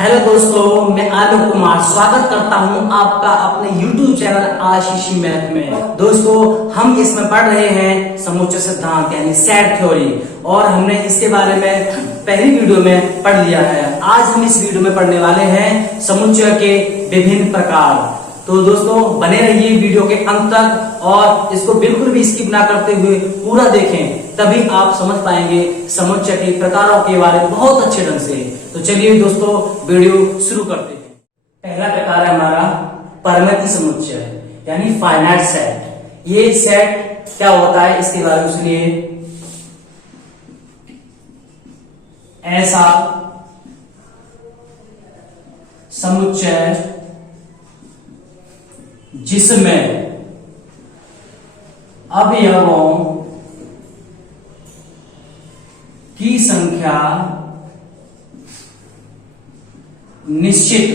Hello दोस्तों, मैं आलोक कुमार स्वागत करता हूं आपका अपने YouTube चैनल आशीषी मैथ में। दोस्तों, हम इसमें पढ़ रहे हैं समुच्चय सिद्धांत यानी सेट थ्योरी, और हमने इसके बारे में पहली वीडियो में पढ़ लिया है। आज हम इस वीडियो में पढ़ने वाले हैं समुच्चय के विभिन्न प्रकार। तो दोस्तों, बने रहिए वीडियो के अंत तक और इसको बिल्कुल भी स्किप ना करते हुए पूरा देखें, तभी आप समझ पाएंगे समुच्चय के प्रकारों के बारे में बहुत अच्छे ढंग से। तो चलिए दोस्तों, वीडियो शुरू करते हैं। पहला प्रकार है हमारा परिमित समुच्चय यानी फाइनाइट सेट। ये सेट क्या होता है इसके बारे में सुनिए। ऐसा समुच्चय जिसमें अवयवों की संख्या निश्चित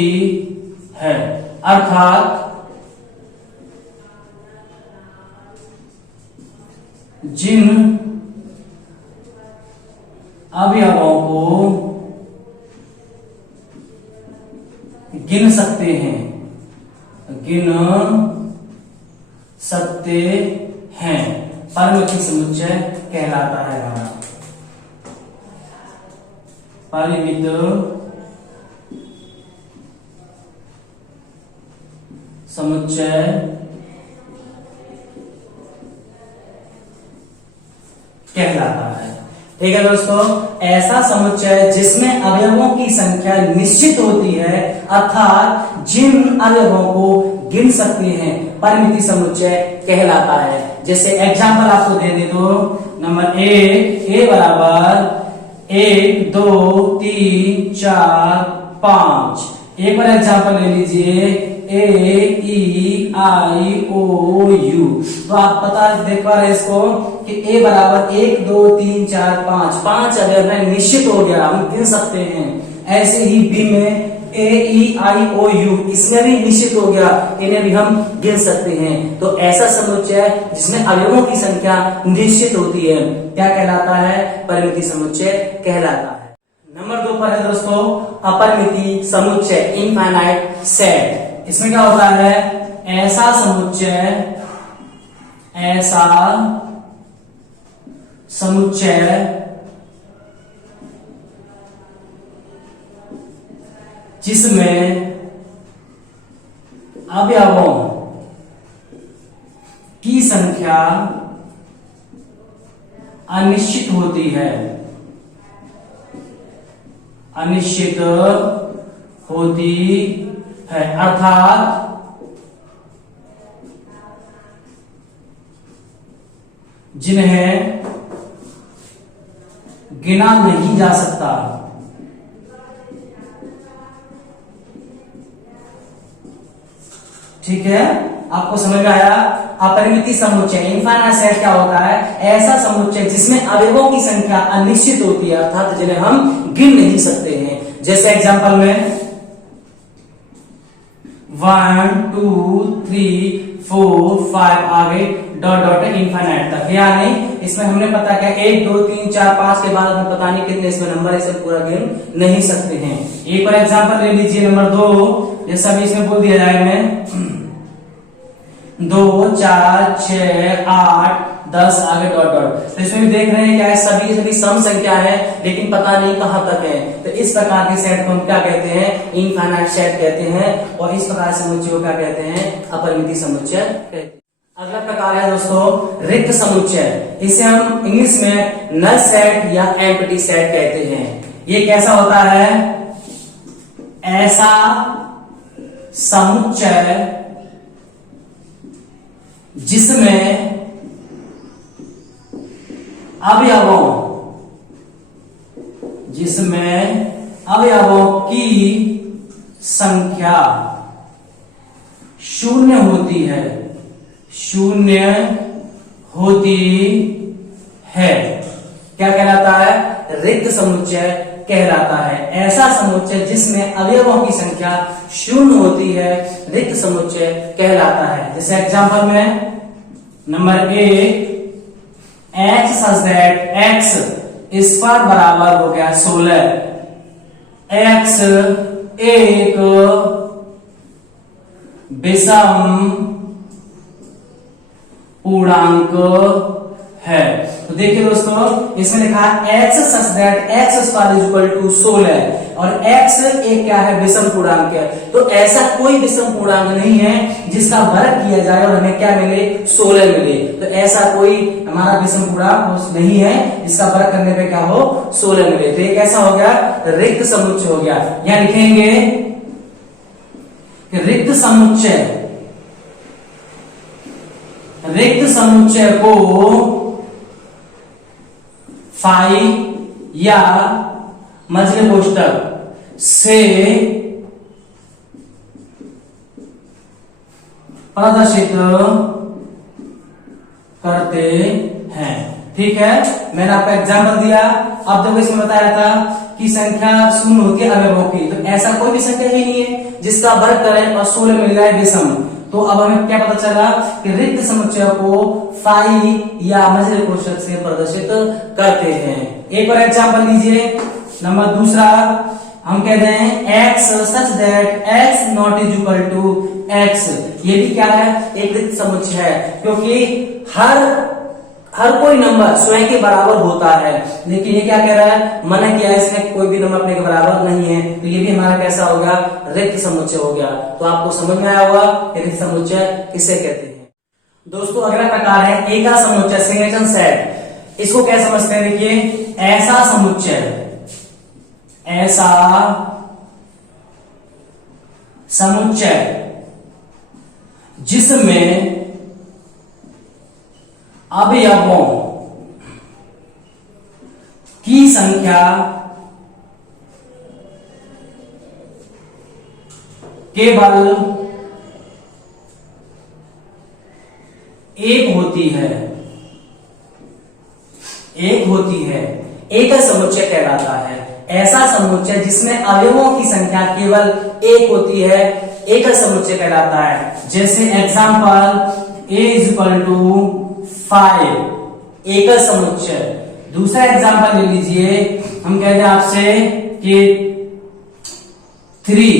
होती है, अर्थात जिन अवयवों को गिन सकते हैं परिमित समुच्चय कहलाता है हमारा। परिमित समुच्चय कहलाता है। ठीक है दोस्तों, ऐसा समुच्चय जिसमें अवयवों की संख्या निश्चित होती है, अर्थात जिन अवयवों को गिन सकते हैं, परिमित समुच्चय कहलाता है। जैसे एग्जांपल आपको दे दे तो नंबर ए बराबर 1 2 3 4 5। एक बार एग्जांपल ले लीजिए AEIOU। तो आप पता देख पा रहे हैं इसको कि ए बराबर 1 2 3 4 5 5 अवयव है, निश्चित हो गया, हम गिन सकते हैं। ऐसे ही बी में AEIOU, इसमें भी निश्चित हो गया, इन्हें भी हम गिन सकते हैं। तो ऐसा समुच्चय जिसमें अवयवों की संख्या निश्चित होती है क्या कहलाता है? परिमित समुच्चय कहलाता है। नंबर 2 पर है दोस्तों अपरिमित समुच्चय इनफाइनाइट सेट। इसमें क्या होता है? ऐसा समुच्चय जिसमें अवयवों की संख्या अनिश्चित होती है, अर्थात जिन्हें गिना नहीं जा सकता। ठीक है, आपको समझ में आया? अपरिमित समुच्चय इनफाइनाइट सेट क्या होता है? ऐसा समुच्चय जिसमें अवयवों की संख्या अनिश्चित होती है, अर्थात जिन्हें हम गिन नहीं सकते हैं। जैसे एग्जांपल में 1 2 3 4 5 आगे डॉट डॉट इनफाइनाइट तक, यानी इसमें हमने पता क्या 1 2 3 4 5 के बाद हमें पता नहीं कितने इसमें नंबर, इसे पूरा गिन नहीं सकते हैं। एक और एग्जांपल ले लीजिए नंबर 2, ये सभी इसमें बोल दिया जाए में 2 4 6 8 10 आगे डॉट डॉट। तो इसमें भी देख रहे हैं क्या है, सभी सम संख्या है, लेकिन पता नहीं कहां तक है। तो इस प्रकार के सेट को हम क्या कहते हैं? इनफाइनाइट सेट कहते हैं। और इस प्रकार समुच्चय को क्या कहते हैं? अपरिमित समुच्चय कहते हैं। अगला प्रकार है दोस्तों रिक्त समुच्चय। इसे हम इंग्लिश में नल सेट या एम्प्टी सेट कहते हैं। ये कैसा होता है? ऐसा समुच्चय जिसमें अवयवों की संख्या शून्य होती है क्या कहलाता है? रिक्त समुच्चय कहलाता है। ऐसा समुच्चय जिसमें अवयवों की संख्या शून्य होती है रिक्त समुच्चय कहलाता है। जैसे एग्जांपल में number 1 x such that x इस पर बराबर हो गया 16। x एक विषम पूर्णांक है। तो देखिए दोस्तों, इसमें लिखा है x such that x square is equal to 16 और x एक क्या है, विषम पूर्णांक है। तो ऐसा कोई विषम पूर्णांक नहीं है जिसका वर्ग किया जाए और हमें क्या मिले, 16 मिले। तो ऐसा कोई हमारा विषम पूर्णांक नहीं है जिसका वर्ग करने पे क्या हो, 16 मिले। तो ये कैसा हो गया, रिक्त समुच्चय हो गया। यहां लिखेंगे कि रिक्त समुच्चय को फाई या मझले कोष्टक से प्रदर्शित करते हैं। ठीक है, मैंने आपको एग्जाम्पल दिया। अब देखो, इसमें बताया था कि संख्या शून्य होती है अवयवों की, तो ऐसा कोई भी संख्या ही नहीं है जिसका वर्ग करें और 16 मिल जाए विषम। तो अब हमें क्या पता चला कि रिक्त समुच्चय को फाई या मझले कोष्टक से प्रदर्शित करते हैं। एक और एग्जाम्पल लीजिए, नंबर दूसरा। हम कहते हैं x such that x not is equal to x। ये भी क्या है, एक रिक्त समुच्चय है, क्योंकि हर कोई नंबर स्वयं के बराबर होता है। लेकिन ये क्या कह रहा है, मना किया है इसने, कोई भी नंबर अपने के बराबर नहीं है। तो ये भी हमारा कैसा हो गया, रिक्त समुच्चय हो गया। तो आपको समझ में आया होगा रिक्त समुच्चय किसे कहते हैं। दोस्तों, अगला प्रकार है एका समुच्चय, सिंगलेटन सेट। इसको क्या समझते हैं, देखिए, ऐसा समुच्चय जिसमें अवयवों की संख्या केवल एक होती है, एक समुच्चय कहलाता है। ऐसा समुच्चय जिसमें अवयवों की संख्या केवल एक होती है, एक समुच्चय कहलाता है। जैसे example a is equal to 5, एक समुच्चय। दूसरा एग्जाम्पल ले लीजिए, हम कहते हैं आपसे कि 3,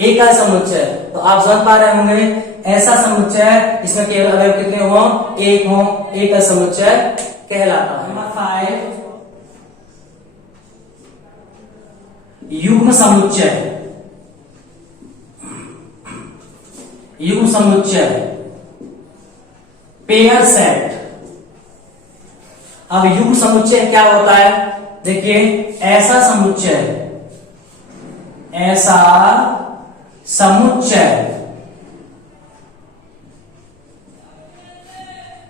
एक समुच्चय। तो आप समझ पा रहे होंगे, ऐसा समुच्चय इसमें केवल अवयव कितने हो, एक हो, एक समुच्चय कहलाता है। नंबर 5, युग्म समुच्चय, पेयर सेट। अब युग्म समुच्चय क्या होता है, देखिए, ऐसा समुच्चय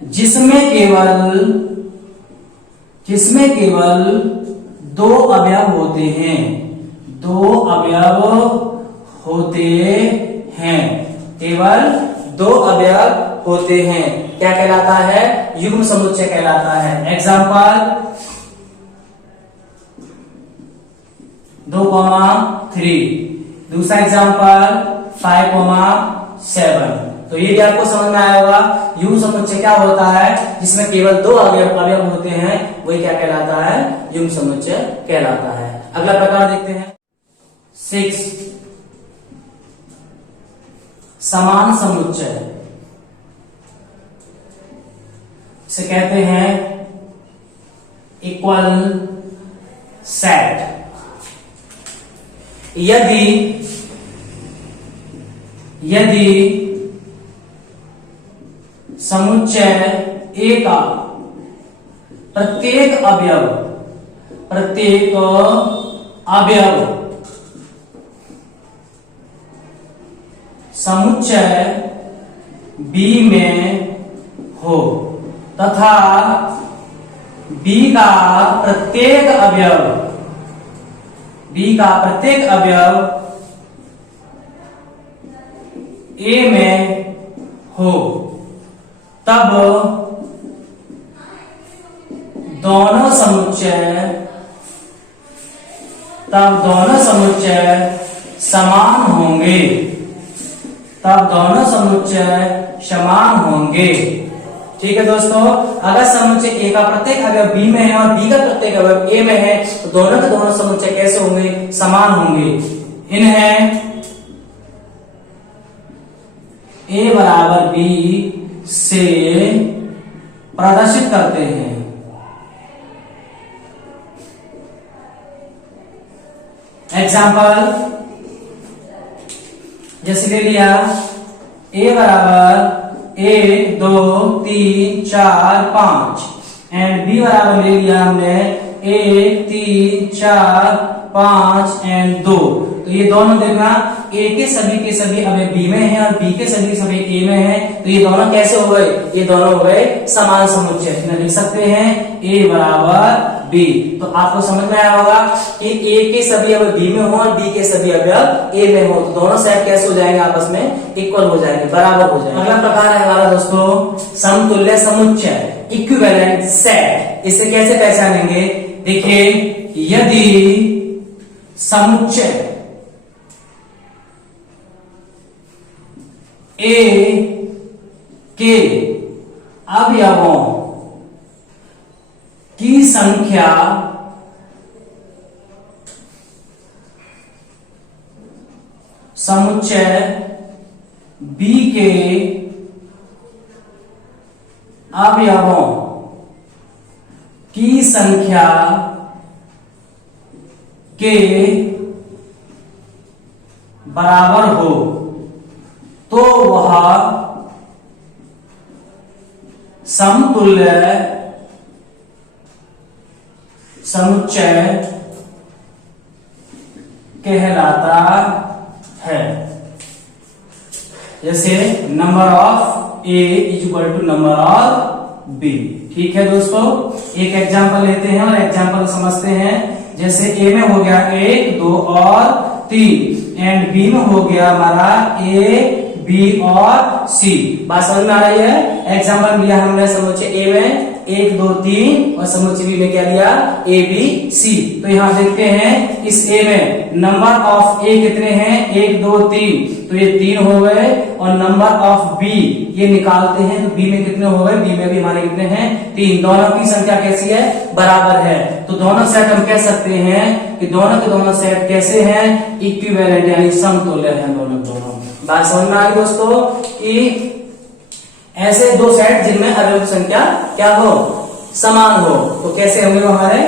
जिसमें केवल दो अवयव होते हैं, क्या कहलाता है, युग्म समुच्चय कहलाता है। एग्जाम्पल 2,3, दूसरा एग्जाम्पल 5,7। तो ये भी आपको समझ में आया होगा, युग्म समुच्चय क्या होता है, जिसमें केवल दो अवयव होते हैं, वही क्या कहलाता है, युग्म समुच्चय कहलाता है। अगला प्रकार देखते हैं 6, समान समुच्चय। इसे कहते हैं इक्वल सेट। यदि समुच्चय A का प्रत्येक अवयव समुच्चय B में हो तथा B का प्रत्येक अवयव A में हो, तब दोनों समुच्चय समान होंगे। ठीक है दोस्तों, अगर समुच्चय ए का प्रत्येक अवयव बी में है और बी का प्रत्येक अवयव ए में है तो दोनों के दोनों समुच्चय कैसे होंगे, समान होंगे। इन्हें ए बराबर बी से प्रदर्शित करते हैं। एग्जाम्पल जैसे ले लिया ए बराबर 1 2 3 4 5 एंड बी बराबर ले लिया हमने 1 3 4 5 एंड 2। तो ये दोनों देखना ए के सभी अवयव बी में है और बी के सभी ए में है, तो ये दोनों कैसे हो गए, ये दोनों हो गए समान समुच्चय। इन्हें लिख सकते हैं ए बराबर बी। तो आपको समझ में आया होगा कि ए के सभी अवयव बी में हो और बी के सभी अवयव ए में हो, तो दोनों सेट कैसे हो जाएंगे, आपस में इक्वल हो जाएंगे, बराबर हो जाएंगे। अगला प्रकार है हमारा दोस्तों समतुल्य समुच्चय, इक्विवेलेंट सेट। इसे कैसे पहचानेंगे, देखिए यदि समुच्चय ए के अवयवों की संख्या समुच्चय बी के अवयवों की संख्या के बराबर हो तो वह समतुल्य समुच्चय कहलाता है। जैसे number of A is equal to number of B. ठीक है दोस्तों, एक एग्जांपल लेते हैं और एग्जांपल समझते हैं। जैसे ए में हो गया 1 2 और 3 एंड बी में हो गया हमारा ए बी और सी। बात समझ में आ रही है। एग्जांपल लिया हमने समुच्चय ए में 1 2 3 और समुच्चय बी में क्या लिया, ए बी सी। तो यहां देखते हैं इस ए में नंबर ऑफ ए कितने हैं, 1 2 3, तो ये 3 हो गए। और नंबर ऑफ बी ये निकालते हैं तो बी में कितने हो गए, बी में भी हमारे कितने हैं, 3। दोनों की संख्या कैसी है, बराबर है। तो दोनों सेट हम कह सकते हैं कि दोनों के दोनों सेट कैसे हैं, इक्विवेलेंट यानी समतुल्य हैं दोनों दोनों। बात समझ में आ गई दोस्तों कि ऐसे दो सेट जिनमें अवयव की संख्या क्या हो, समान हो, तो कैसे होंगे वो हमारे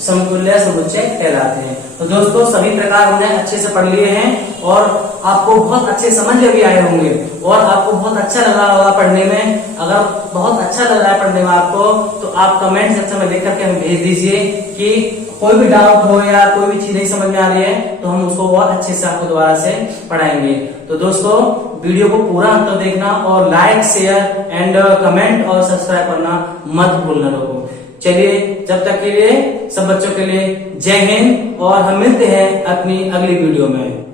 समतुल्य समुच्चय कहलाते हैं। तो दोस्तों सभी प्रकार हमने अच्छे से पढ़ लिए हैं और आपको बहुत अच्छे समझ में भी आए होंगे और आपको बहुत अच्छा लग रहा होगा पढ़ने में। अगर बहुत अच्छा लग रहा है पढ़ने में आपको तो आप कमेंट सेक्शन में लिख करके हमें भेज दीजिए कि कोई भी डाउट हो या कोई भी चीज नहीं समझ में आ रही है तो हम उसको और अच्छे से आपको दोबारा से पढ़ाएंगे। तो दोस्तों वीडियो को पूरा अंत तक देखना और लाइक शेयर एंड कमेंट और सब्सक्राइब करना मत भूलना लोगों। चलिए जब तक के लिए सब बच्चों के लिए जय हिंद और हम मिलते हैं अपनी अगली वीडियो में।